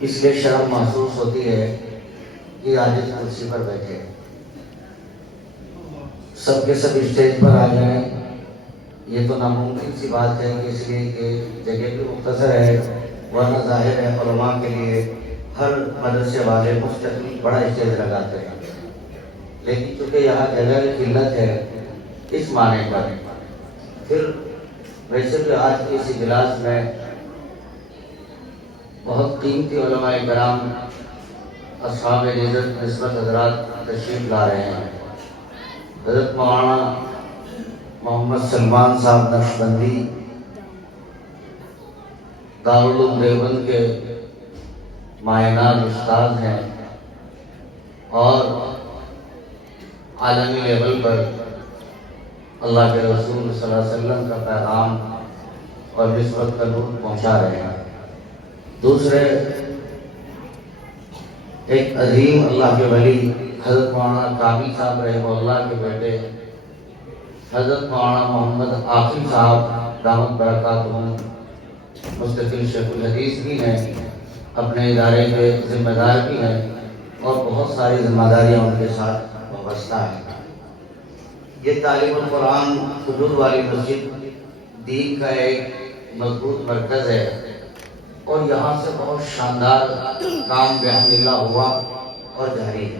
اس لیے شرم محسوس ہوتی ہے کہ عاجز کرسی پر بیٹھے، سب کے سب اسٹیج پر آ جائیں، یہ تو ناممکن سی بات ہے، اس لیے کہ جگہ بھی مختصر ہے، ورنہ ظاہر ہے علماء کے لیے ہر مدرسے والے مستقل بڑا اسٹیج لگاتے ہیں، لیکن چونکہ یہاں جگہ کی قلت ہے اس معنی پر، پھر ویسے بھی آج کے اس اجلاس میں بہت قیمتی علماء کرام اصحاب عزت نسبت حضرات تشریف لا رہے ہیں۔ حضرت مولانا محمد سلمان صاحب نقشبندی دارالعلوم دیوبند کے معینات استاد ہیں اور عالمی لیول پر اللہ کے رسول صلی اللہ علیہ وسلم کا پیغام اور نسبت کا نور پہنچا رہے ہیں۔ دوسرے ایک عظیم اللہ کے ولی حضرت مولانا کامل صاحب رحمہ اللہ کے بیٹے حضرت مولانا محمد عاقل صاحب دامت برکاتہم مستقل شیخ الحدیث بھی ہیں، اپنے ادارے کے ذمہ دار بھی ہیں اور بہت ساری ذمہ داریاں ان کے ساتھ وابستہ ہیں۔ یہ تعلیم القرآن حضور والی مسجد دین کا ایک مضبوط مرکز ہے اور یہاں سے بہت شاندار کام بحمد اللہ ہوا اور جاری ہے۔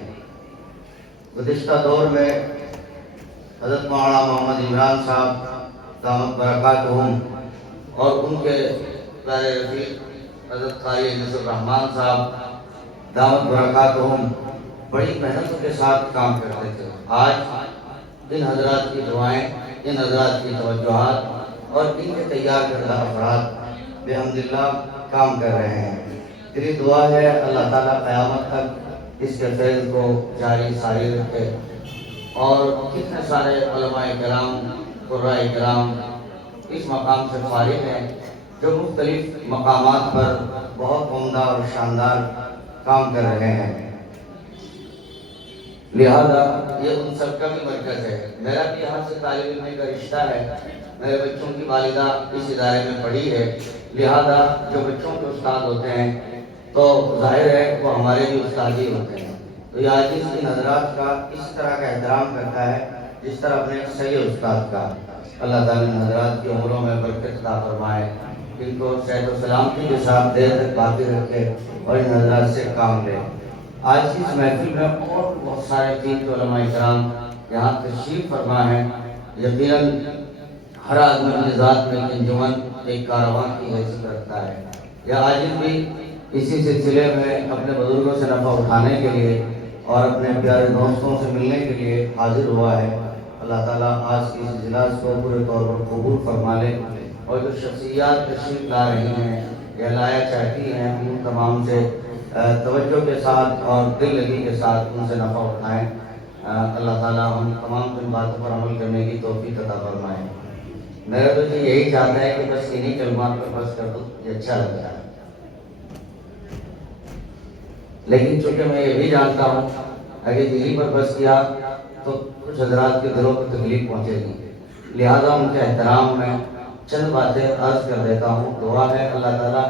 گزشتہ دور میں حضرت مولانا محمد عمران صاحب دامت برکاتہم اور ان کے پیارے رفیق حضرت قاری انیس الرحمن صاحب دامت برکاتہم بڑی محنت کے ساتھ کام کرتے تھے۔ آج ان حضرات کی دعائیں، ان حضرات کی توجہات اور ان کے تیار کردہ افراد بحمد اللہ کام کر رہے ہیں۔ میری دعا ہے اللہ تعالیٰ قیامت تک اس کے فیض کو جاری ساری رکھے اور کتنے سارے علماء کرام، قراء کرام اس مقام سے فارغ ہیں جو مختلف مقامات پر بہت عمدہ اور شاندار کام کر رہے ہیں، لہذا یہ ان سب کا بھی مرکز ہے۔ میرا بھی یہاں سے طالب علم کا رشتہ ہے، میرے بچوں کی والدہ اس ادارے میں پڑھی ہے، لہذا جو بچوں کے استاد ہوتے ہیں تو ظاہر ہے وہ ہمارے بھی استاد ہی ہوتے ہیں، تو یہ عاجز ان حضرات کا اس طرح کا احترام کرتا ہے جس طرح اپنے صحیح استاد کا۔ اللہ تعالیٰ ان حضرات کی عمروں میں برکت عطا فرمائے، ان کو صحت و سلامتی کے ساتھ دیر تک باقی رکھے اور ان حضرات سے کام لے۔ آج کی اس محفل میں اور بہت سارے دین کے علماء کرام یہاں تشریف فرما ہے۔ یقیناً ہر آدمی اپنی ذات میں انجمن ایک کارواں کی حیثیت رکھتا ہے۔ یہ عاجز بھی اسی سلسلے میں اپنے بزرگوں سے نفع اٹھانے کے لیے اور اپنے پیارے دوستوں سے ملنے کے لیے حاضر ہوا ہے۔ اللہ تعالیٰ آج کی اس اجلاس کو پورے طور پر قبول فرما لے اور جو شخصیات تشریف لا رہی ہیں یا لایا چاہتی ہیں ان تمام سے توجہ کے ساتھ اور دل لگی کے ساتھ ان سے نفع اٹھائیں۔ اللہ تعالیٰ ہم تمام ان باتوں پر عمل کرنے کی توفیق عطا فرمائے۔ میرا تو یہی چاہتا ہے کہ بس انہی کلمات پر بس کر دو، یہ اچھا لگتا ہے، لیکن چونکہ میں یہ بھی جانتا ہوں اگر یہیں پر بس کیا تو کچھ حضرات کے دلوں پر تکلیف پہنچے گی، لہذا ان کے احترام میں چند باتیں عرض کر دیتا ہوں۔ دعا ہے اللہ تعالیٰ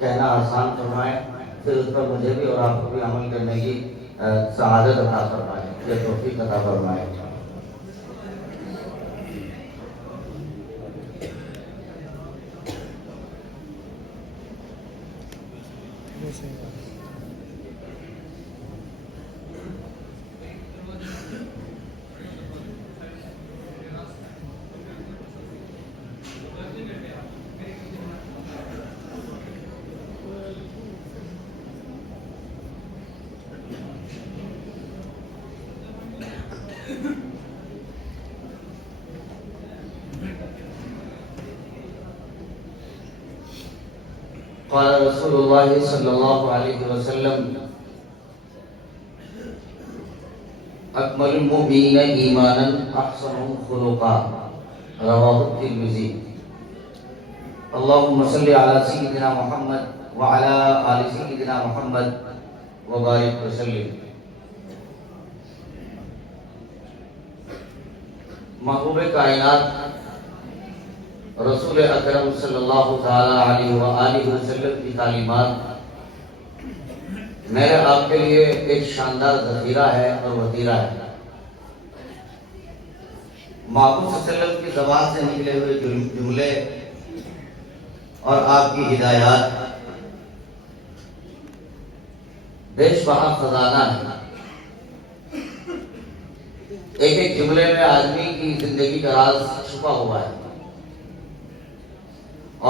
کہنا آسان فرمائے، پھر اس پر مجھے بھی اور آپ کو بھی عمل کرنے کی سعادت عطا فرمائے، یہ توفیق عطا فرمائے۔ قال رسول اللہ صلی اللہ علیہ وسلم اکمل المؤمنین ایمانا احسنهم خلقا، رواہ الترمذی۔ اللہم صلی علی سیدنا محمد وعلی آل سیدنا محمد وبارک وسلم۔ محبوب کائنات رسول اکرم صلی اللہ تعالی علیہ وآلہ وسلم کی تعلیمات میرے آپ کے لیے ایک شاندار ذخیرہ ہے اور وطیرہ ہے۔ محبوب صلی اللہ علیہ وسلم کی زبان سے نکلے ہوئے جملے اور آپ کی ہدایات بیش بہا خزانہ ہے۔ ایک ایک جملے میں آدمی کی زندگی کا راز چھپا ہوا ہے،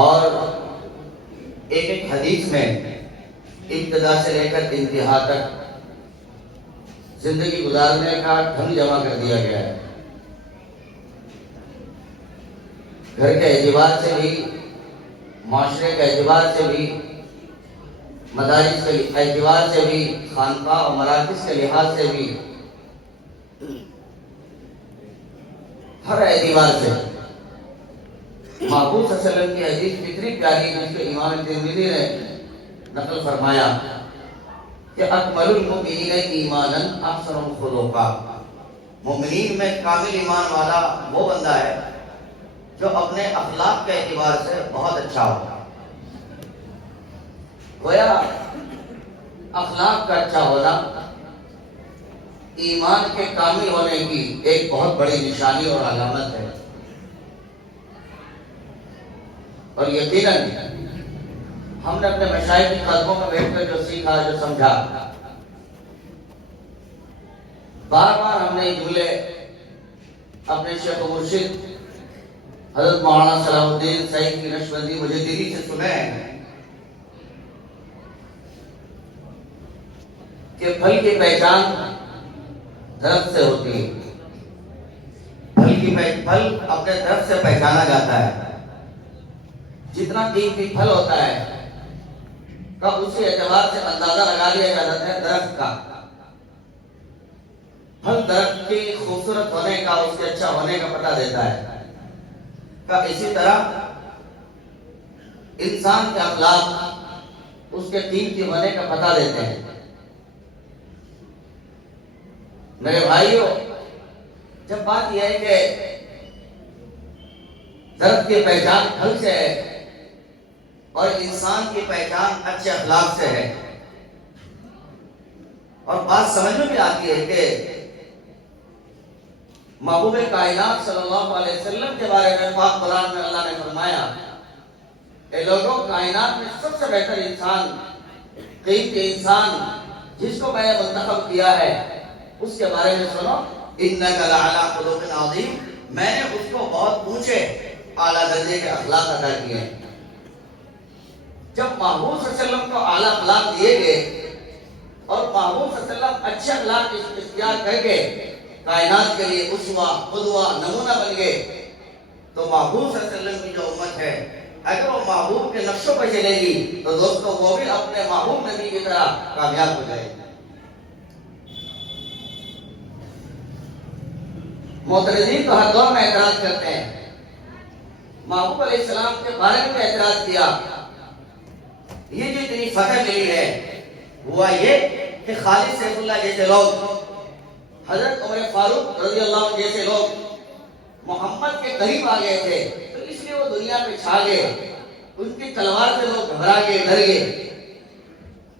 اور ایک ایک حدیث میں ابتدا سے لے کر انتہا تک زندگی گزارنے کا ڈھنگ جمع کر دیا گیا ہے۔ گھر کے اعتبار سے بھی، معاشرے کے اعتبار سے بھی، مدارس کے اعتبار سے بھی، خانقاہ اور مراکز کے لحاظ سے بھی، ہر اعتبار سے محبوب صلی اللہ علیہ وسلم کی حدیث کتنی پیاری ہے، جس کو امام ترمذی نے نقل فرمایا کہ اکمل المؤمنین ایمانا احسنهم خلقا، مومنین میں کامل ایمان والا وہ بندہ ہے جو اپنے اخلاق کے اعتبار سے بہت اچھا ہوگا۔ گویا اخلاق کا اچھا ہونا ایمان کے کامل ہونے کی ایک بہت بڑی نشانی اور علامت ہے، اور یقیناً ہم نے اپنے مشائخ کی قدموں میں بیٹھ کر جو سیکھا، جو سمجھا، بار بار ہم نے یہ جملے اپنے شیخ و مرشد حضرت مولانا صلاح الدین سعید کی نقشبندی مجددی سے سنے ہیں کہ پھل کی پہچان درخت سے ہوتی ہے۔ پھل اپنے درخت سے پہچانا جاتا ہے۔ جتنا قیمتی پھل ہوتا ہے کا اسی اعتبار سے اندازہ لگا لیا جاتا ہے درخت کا۔ پھل درخت کی خوبصورت ہونے کا، اس کے اچھا ہونے کا پتہ دیتا ہے۔ اسی طرح انسان کے اخلاق اس کے قیمتی ہونے کا پتہ دیتے ہیں۔ میرے بھائیوں، جب بات یہ ہے کہ درخت کی پہچان پھل سے ہے اور انسان کی پہچان اچھے اخلاق سے ہے، اور بات سمجھ میں بھی آتی ہے کہ محبوب کائنات صلی اللہ علیہ وسلم کے بارے میں پاک قرآن میں اللہ نے فرمایا، اے لوگوں، کائنات میں سب سے بہتر انسان، قیمتی انسان جس کو میں نے منتخب کیا ہے، اس کے بارے میں سنو، اِنَّكَ لَعَلَىٰ خُلُقٍ عَظِيمٍ، میں نے اس کو بہت اونچے اعلیٰ درجے کے اخلاق عطا کیے ہیں۔ جب محبوب صلی اللہ علیہ وسلم کو اعلیٰ اخلاق دیے گئے اور محبوب صلی اللہ علیہ وسلم اچھے اخلاق اختیار کر کے کائنات کے لیے اسوہ، قدوہ، نمونہ بن گئے، تو محبوب صلی اللہ علیہ وسلم کی جو امت ہے، اگر وہ محبوب کے نقشوں پہ چلے گی تو دوستو وہ بھی اپنے محبوب نبی کی طرح کامیاب ہو جائے گی۔ معترضین تو ہر دور میں اعتراض کرتے ہیں، محبوب علیہ السلام کے بارے میں بھی اعتراض کیا، یہ جو اتنی فتح ملی ہے ہوا یہ کہ خالد سیف اللہ جیسے لوگ، حضرت عمر فاروق رضی اللہ عنہ جیسے لوگ محمد کے قریب آ گئے تھے، تو اس لیے وہ دنیا پہ چھا گئے، ان کی تلوار سے لوگ گھبرا گئے، ڈر گئے،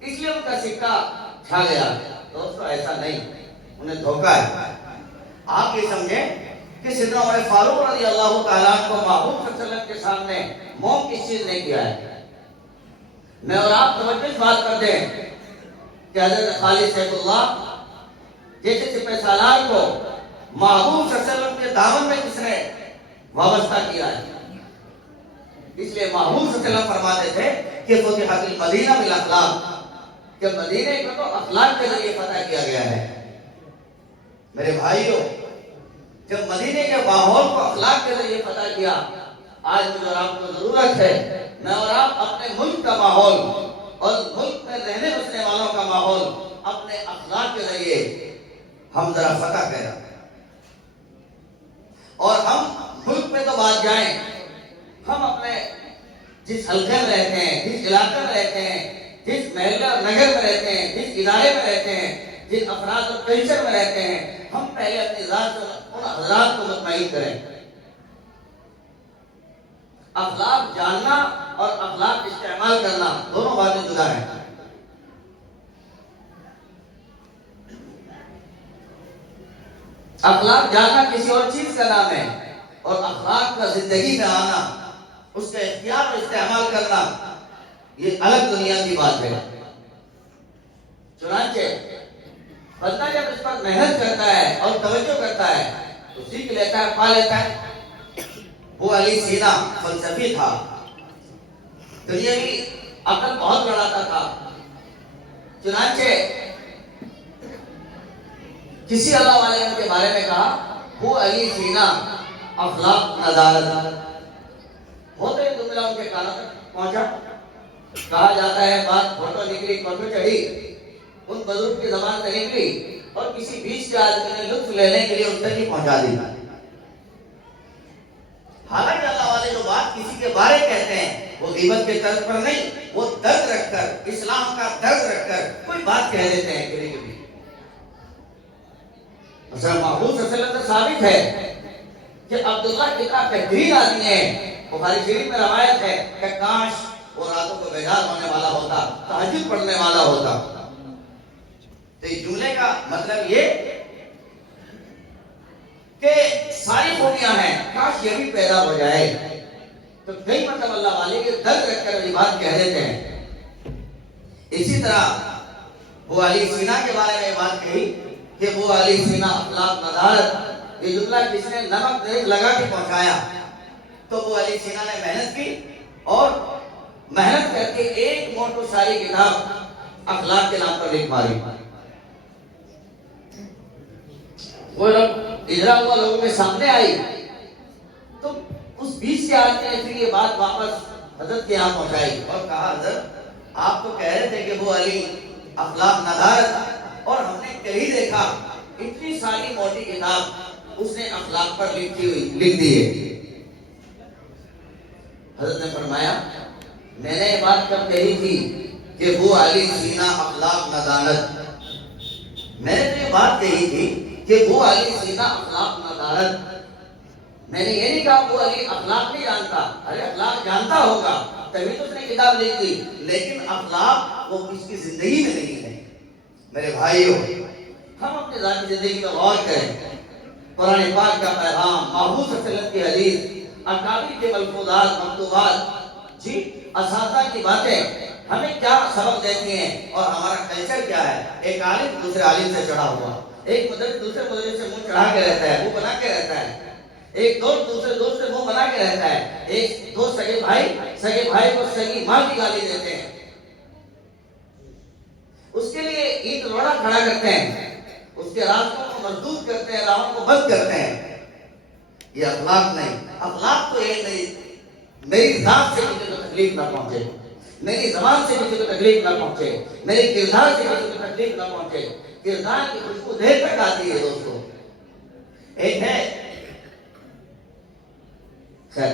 اس لیے ان کا سکہ چھا گیا۔ دوستو ایسا نہیں، انہیں دھوکہ ہے۔ آپ یہ سمجھیں کہ سیدنا عمر فاروق رضی اللہ تعالیٰ کو محبوب صلی اللہ علیہ وسلم کے سامنے موم کس چیز نے کیا ہے؟ میں اور آپ توجہ اس بات کر دیں کہ حضرت خالد سیف اللہ جیسے سپہ سالار کو محبوب صلی اللہ علیہ وسلم کے دامن میں کس نے وابستہ کیا ہے؟ اس لیے محبوب صلی اللہ علیہ وسلم فرماتے تھے کہ فتحت المدینہ بالاخلاق، کہ مدینے کو تو اخلاق کے ذریعے فتح کیا گیا ہے۔ میرے بھائیوں، جب مدینے کے ماحول کو اخلاق کے ذریعے فتح کیا، آج مجھے اور آپ کو ضرورت ہے میں اور آپ اپنے ملک کا ماحول اور ملک میں رہنے بسنے والوں کا ماحول اپنے اخلاق کے ذریعے ہم ذرا فتح کریں، اور ہم ملک میں تو بات جائیں، ہم اپنے جس حلقے میں رہتے ہیں، جس علاقے میں رہتے ہیں، جس محلہ اور نگر میں رہتے ہیں، جس ادارے میں رہتے ہیں، جن افراد اور کلچر میں رہتے ہیں، ہم پہلے اپنی ذات سے ان حضرات کو مطمئن کریں۔ اخلاق جاننا اور اخلاق استعمال کرنا دونوں باتیں جدا ہیں۔ اخلاق جاننا کسی اور چیز کا نام ہے، اور اخلاق کا زندگی میں آنا، اس کا اختیار اور استعمال کرنا، یہ الگ دنیا کی بات ہے۔ چنانچہ بندہ جب اس پر محنت کرتا ہے اور توجہ کرتا ہے تو سیکھ لیتا ہے، پا لیتا ہے۔ وہ علی سینا فلسفی تھا، دنیاوی عقل بہت لڑاتا تھا۔ چنانچہ کسی اللہ والے نے ان کے بارے میں کہا، وہ علی سینا اخلاق ندارت، ہوتے ہی دملا ان کے کانوں تک پہنچا۔ کہا جاتا ہے بات فوٹو نکلی، فوٹو چڑھی، ان بزرگ کی زبان سے نکلی اور کسی بیچ کے آدمی نے لطف لینے کے لیے ان تک ہی پہنچا دی۔ حالانکہ اللہ والے جو بات کسی کے بارے کہتے ہیں وہ غیبت کے طرز پر نہیں، وہ درد رکھ کر، اسلام کا درد رکھ کر کوئی بات کہہ دیتے ہیں کبھی کبھی۔ مثلا محفوظ صلی اللہ علیہ وسلم سے ثابت ہے کہ عبداللہ کتنا بہترین آدمی ہے۔ بخاری شریف میں روایت ہے کہ کاش وہ راتوں کو بیدار ہونے والا ہوتا، تہجد پڑھنے والا ہوتا۔ تو اس جملے کا مطلب یہ کہ ساری خوبیاں ہیں، کاش یہ بھی پیدا ہو جائے۔ تو کئی مطلب اللہ والے کے درد رکھ کر یہ بات کہہ دیتے ہیں۔ اسی طرح وہ علی سینا کے بارے میں یہ بات کہی کہ وہ علی سینا اخلاق ندارت، یہ جملہ کس نے نمک تیز لگا کے پہنچایا۔ تو وہ علی سینا نے محنت کی اور محنت کر کے ایک موٹو ساری کتاب اخلاق کے نام پر لکھ ماری۔ وہ لوگ اجرا ہوا لوگوں کے سامنے آئی تو اس بیچ کے آدمی نے پھر یہ بات واپس حضرت کے یہاں پہنچائی اور کہا، حضرت آپ تو کہہ رہے تھے کہ وہ علی اخلاق ندارت، اور ہم نے کہیں دیکھا اتنی ساری موٹی کتاب اس نے اخلاق پر لکھ دی ہے۔ حضرت نے فرمایا، میں نے یہ بات کب کہی تھی کہ وہ علی سینا اخلاق ندارت، میں نے تو یہ بات کہی تھی کہ وہ علی سینا اخلاق ندارت، میں نے یہ نہیں کہا وہ علی اخلاق نہیں جانتا، ارے اخلاق جانتا ہوگا تبھی تو اس نے کتاب لکھ دی، لیکن اخلاق وہ اس کی زندگی میں نہیں ہے۔ میرے بھائیو، ہم اپنے ذاتی زندگی میں غور کریں، قرآن پاک کا پیغام، محبوب صلی اللہ علیہ وسلم کی حدیث، اکابر کے ملفوظات، مکتوبات، جی اساتذہ کی باتیں ہمیں کیا سبق دیتی ہیں اور ہمارا کلچر کیا ہے۔ ایک عالم دوسرے عالم سے چڑھا ہوا، ایک مدرس دوسرے مدرس سے منہ چڑھا کے رہتا ہے، منہ بنا کے رہتا ہے، ایک دوست دوسرے دوست سے منہ بنا کے رہتا ہے، ایک دو سگے بھائی کو سگی ماں کی گالی دیتے ہیں، اس کے لیے اینٹ روڑا کھڑا کرتے ہیں، اس کے راستوں کو مردود کرتے ہیں، راہوں کو بند کرتے ہیں۔ یہ اخلاق نہیں۔ اخلاق تو یہ نہیں، میری ذات سے کسی کو تکلیف نہ پہنچے، میری زبان سے کسی کو تکلیف نہ پہنچے، میرے کردار سے کسی کو تکلیف نہ پہنچے۔ کردار کی خوشبو دیر تک آتی ہے دوستو۔ ایک ہے خیر،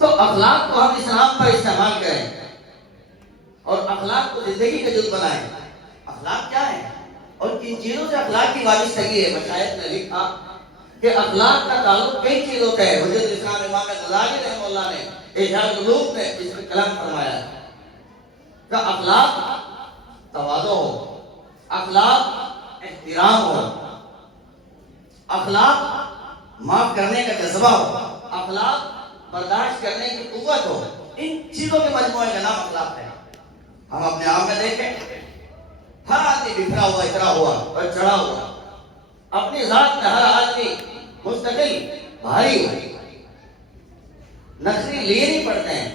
تو اخلاق کو ہم اسلام پر استعمال کریں اور اخلاق کو زندگی کا جز بنائیں۔ اخلاق کیا ہے اور کن چیزوں سے اخلاق کی وابستگی ہے؟ مشائخ نے لکھا کہ اخلاق کا تعلق کئی چیزوں کا ہے۔ حجت الاسلام امام غزالی رحمہ اللہ نے احیاء القلوب نے اس میں کلام فرمایا کہ اخلاق تواضع ہو، اخلاق احترام ہو، اخلاق معاف کرنے کا جذبہ ہو، اخلاق برداشت کرنے کی قوت ہو، ان چیزوں کے مجموعے کا نام اخلاق ہے۔ ہم اپنے آپ میں دیکھیں، ہر آدمی بکھرا ہوا، اترا ہوا اور چڑھا ہوا، اپنی ذات میں ہر آدمی مستقل بھاری ہو، نخری لیے نہیں پڑتے ہیں۔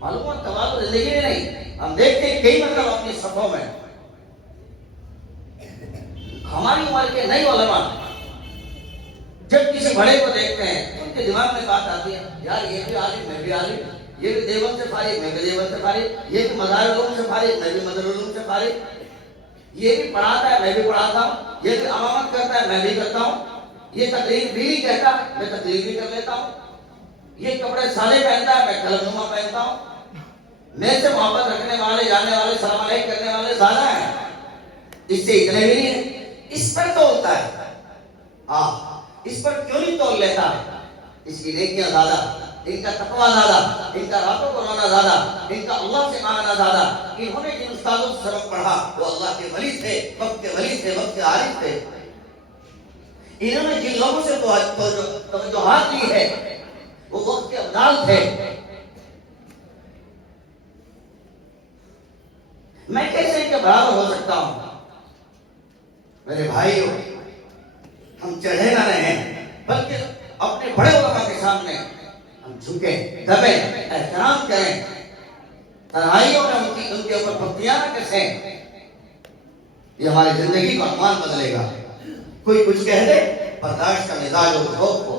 معلوم ہے تواضع زندگی میں نہیں، ہم دیکھتے ہیں کئی مطلب اپنی صفوں میں ہماری عمر کے نئی علماء جب کسی بڑے کو دیکھتے ہیں ان کے دماغ میں بات آتی ہے، یار یہ بھی عالم میں بھی عالم، یہ بھی دیوبند سے فارغ میں بھی دیوبند سے فارغ، یہ بھی مدار علوم سے فارغ میں بھی مدار علوم سے فارغ، یہ بھی پڑھاتا ہے میں بھی پڑھاتا ہوں، یہ بھی امامت کرتا ہے میں بھی کرتا ہوں، یہ تقریر بھی نہیں کہتا میں تقریر بھی کر لیتا ہوں، یہ کپڑے سادے پہنتا ہے میں قلم نما پہنتا ہوں، میرے سے محبت رکھنے والے، جانے والے، سلام علیکم کرنے والے زیادہ ہیں، اس سے اتنے بھی نہیں ہیں۔ اس پر تولتا ہے، اس پر کیوں نہیں تول لیتا؟ اس کی نیکیاں زیادہ، ان کا تقویٰ زیادہ، ان کا راتوں کو رونا زیادہ، ان کا اللہ سے مانگنا زیادہ۔ انہوں نے جن استادوں سے سبق پڑھا وہ اللہ کے ولی تھے، وقت کے ولی تھے، وقت کے عارف تھے۔ انہوں نے جن لوگوں سے توجہات لی ہے وہ وقت کے ابدال تھے. میں کیسے ان کے برابر ہو سکتا ہوں؟ میرے بھائیوں، ہم چڑھے نہ رہیں بلکہ اپنے بڑے علماء کے سامنے ہم جھکیں، دبیں، احترام کریں، تنہائیوں میں ان کے اوپر پختیاں نہ کسیں. یہ ہماری زندگی کا عنوان بدلے گا. کوئی کچھ کہہ دے، برداشت کا مزاج ہو، ذوق ہو.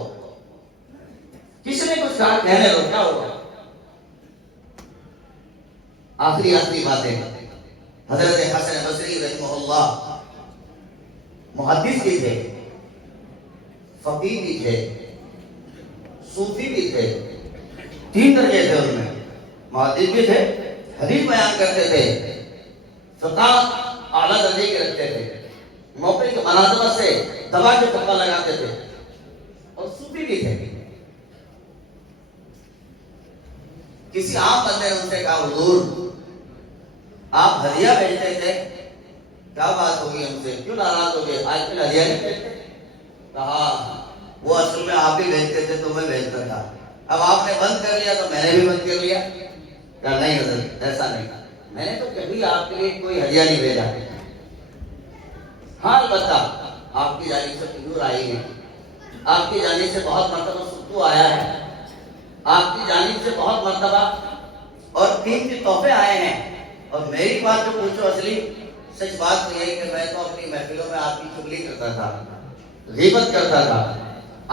کسی نے کچھ کہا، کہنے دو، کیا ہوگا؟ آخری باتیں. حضرت حسن بصری رحمہ اللہ محدث بھی تھے، فقیہ بھی تھے، صوفی بھی تھے. 3 درجے تھے ان میں. محدث بھی تھے، حدیث بیان کرتے تھے، فقہ اعلیٰ درجے کے رکھتے تھے، موقع کی مناسبت سے دبا کے فتویٰ لگاتے تھے، اور صوفی بھی تھے. کسی عام بندے نے ان سے کہا، حضور آپ ہدیہ بھیجتے تھے، کیا بات ہوگی ہم سے، کیوں ناراض ہو گئے؟ آج کل ہدیہ نہیں بھیجتے. کہا وہ اصل میں آپ ہی بھیجتے تھے تو میں بھیجتا تھا، اب آپ نے بند کر لیا تو میں نے بھی بند کر لیا. کہا نہیں حضرت ایسا نہیں، میں نے تو کبھی آپ کے لیے کوئی ہدیہ نہیں بھیجا. ہاں البتہ آپ کی جانب سے حضور آئی ہے، آپ کی جانب سے بہت مرتبہ ستو آیا ہے، آپ کی جانب سے بہت مرتبہ اور قیمتی تحفے آئے ہیں. اور میری بات جو پوچھو، اصلی سچ بات تو یہ کہ میں تو اپنی محفلوں میں آپ کی چگلی کرتا تھا، غیبت کرتا تھا،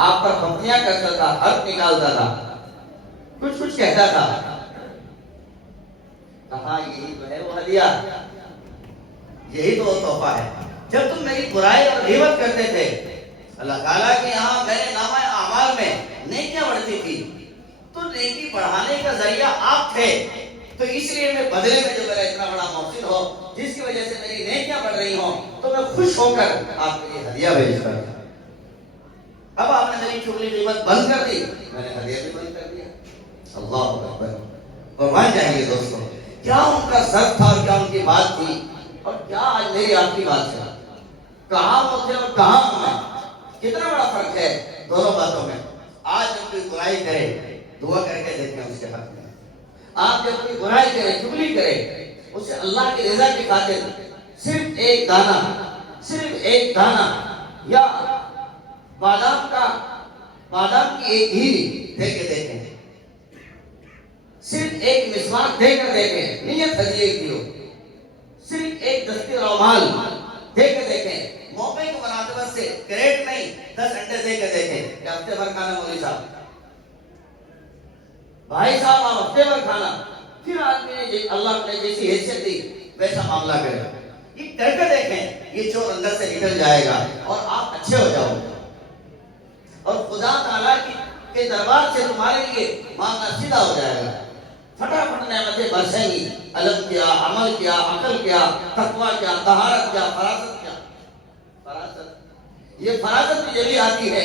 آپ پر پھپتیاں کرتا تھا، حق نکالتا تھا، کچھ کہتا تھا. کہا یہی تو ہے وہ ہدیہ، یہی تو وہ تحفہ ہے. جب تم میری برائی اور غیبت کرتے تھے، اللہ تعالیٰ کے یہاں میرے نامہ اعمال میں نیکیاں بڑھتی تھی، تو نیکی بڑھانے کا ذریعہ آپ تھے. تو اس لیے میں بدلے میں جو میرا اتنا بڑا محسن ہو، جس کی وجہ سے میری نیکیاں بڑھ رہی ہوں، تو میں خوش ہو کر آپ کے لیے ہدیہ بھیجتا ہوں. اب آپ نے میری چغلی غیبت بند کر دی، میں نے ہدیہ بھی بند کر دیا. اللہ اکبر. قربان جائیے دوستوں، کیا ان کا سر تھا اور کیا ان کی بات تھی، اور کیا آج میری آپ کی بات ہے. کہاں وہ تھے اور کہاں میں، کتنا بڑا فرق ہے دونوں باتوں میں. آج جب کوئی برائی کرے، دعا کر کے دیکھیں اس کے حق میں. آپ جب کوئی برائی کرے، چغلی کرے، اسے اللہ کی رضا کی خاطر صرف ایک دانہ یا بادام کی ایک ہیری دے کے دیکھیں، صرف ایک مسواک دے کر دیکھیں، نیت ہدیے کی ہو، صرف ایک دستی رومال دے کے دیکھیں، موقع کی مناسبت سے کریٹ نہیں 10 انڈے دے کے دیکھیں. کہ ہفتے بھر کھانا مولوی صاحب، بھائی صاحب آپ ہفتے بھر کھانا، پھر آدمی نے اللہ نے جیسی حیثیت دی ویسا معاملہ کرے. یہ کر کے دیکھیں، یہ چور اندر سے نکل جائے گا اور آپ اچھے ہو جاؤ گے، اور خدا تعالیٰ کے دربار سے تمہارے لیے معاملہ سیدھا ہو جائے گا. فٹافٹ نعمتیں برسیں گی. علم کیا، عمل کیا، عقل کیا، تقویٰ کیا، طہارت کیا، فراست کیا. یہ فراست بھی جبھی آتی ہے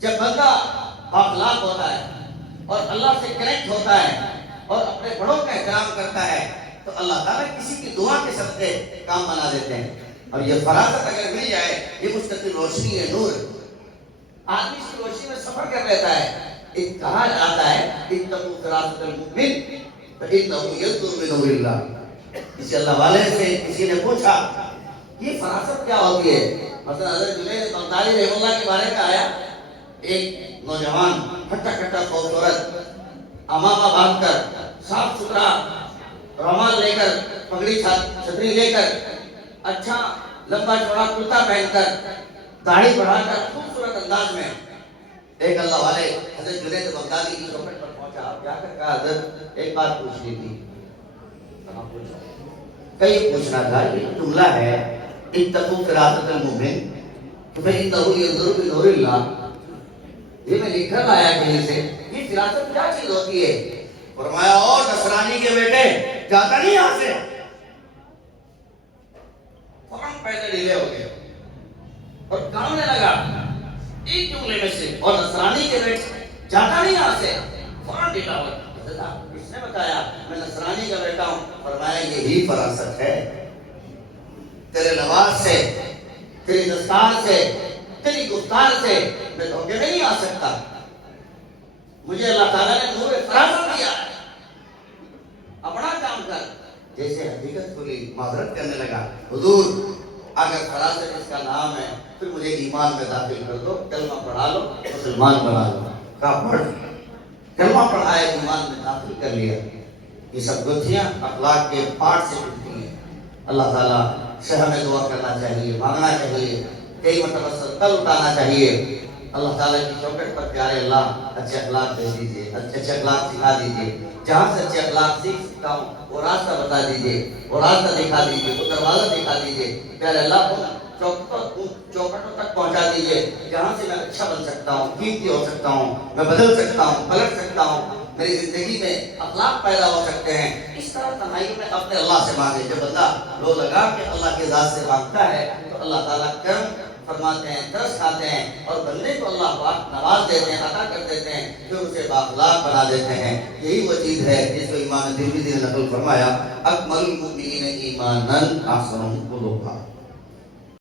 جب بندہ بااخلاق ہوتا ہے اور اللہ سے کنیکٹ ہوتا ہے اور اپنے بڑوں کا احترام کرتا ہے، تو اللہ تعالیٰ کسی کی دعا کے صدقے کام بنا دیتے ہیں. اور یہ فراست اگر مل جائے، یہ مستقل روشنی ہے، نور. آدمی اس کی روشنی میں سفر کر لیتا ہے. ایک کہا جاتا ہے، اتقوا فراست المؤمن فإنه ينظر بنور اللہ. کسی اللہ والے سے کسی نے پوچھا یہ فراست کیا ہوتی ہے. مثلا حضرت جنید بغدادی رحمہ اللہ کے بارے میں آیا، ایک نوجوان کھٹا خوبصورت امامہ باندھ کر، صاف ستھرا رومال لے کر، پگڑی چھتری لے کر، اچھا لمبا چوڑا کرتا پہن کر، داڑھی بڑھا کر، خوبصورت انداز میں ایک اللہ والے حضرت جنید بغدادی کی چوکھٹ پر پہنچا. آپ جا کر کہا حضرت ایک بات پوچھنی تھی. کہاں پوچھا؟ کئی پوچھنا تھا. یہ جملہ ہے اتقوا فراست المؤمن فإنه ينظر بنور اللہ، یہ میں لکھ کر لایا کہیں سے. یہ فراست کیا چیز ہوتی ہے؟ فرمایا اور نصرانی کے بیٹے جاتا نہیں یہاں سے. فوراً پیسے ڈھیلے ہو گئے اور کامنے لگا ایک جملے میں سے، اور نصرانی کے بیٹے جاتا نہیں یہاں سے. فوراً ڈھیلا ہو گیا. کس نے بتایا؟ میں نصرانی کا بیٹا ہوں. فرمایا یہی فراست ہے. تیرے لباس سے، تیری دستار سے، تیری گفتار سے میں دھوکے میں نہیں آ سکتا. مجھے اللہ تعالیٰ نے نور فراست دیا ہے، اپنا کام کر. جیسے حقیقت کھلی معذرت کرنے لگا، حضور اگر فراست اس کا نام ہے پھر مجھے ایمان میں داخل کر دو، کلمہ پڑھا لو، مسلمان بنا لو. کہا پڑھ. کلمہ پڑھایا، ایمان میں داخل کر لیا. یہ سب گتھیاں اخلاق کے پارٹ سے ملتی ہیں. اللہ تعالیٰ سے ہمیں دعا کرنا چاہیے، مانگنا چاہیے، کئی مرتبہ صدقہ اٹھانا چاہیے. اللہ تعالیٰ کی چوکٹ پر پیارے اللہ اچھے اخلاق دے دیجیے، اچھے اخلاق سکھا دیجیے. جہاں سے اچھے اخلاق سیکھ سکتا ہوں وہ راستہ بتا دیجیے، وہ راستہ دکھا دیجیے، وہ دروازہ دکھا دیجیے. پیارے اللہ کو چوکٹوں تک پہنچا دیجیے جہاں سے میں اچھا بن سکتا ہوں، قیمتی ہو سکتا ہوں، میں بدل سکتا ہوں، پلٹ سکتا ہوں، میری زندگی میں اخلاق پیدا ہو سکتے ہیں. اس طرح تنہائی میں اپنے اللہ سے مانگے. جب بندہ رو لگا کہ اللہ کے ذات سے مانگتا ہے تو اللہ تعالیٰ کرم فرماتے ہیں، ترس کھاتے ہیں اور بندے کو اللہ پاک نواز دیتے ہیں، عطا کر دیتے ہیں، پھر اسے بااخلاق بنا دیتے ہیں. یہی وہ چیز ہے جس کو امام ترمذی نے نقل فرمایا، اکمل المؤمنین ایمانا احسنهم خلقا.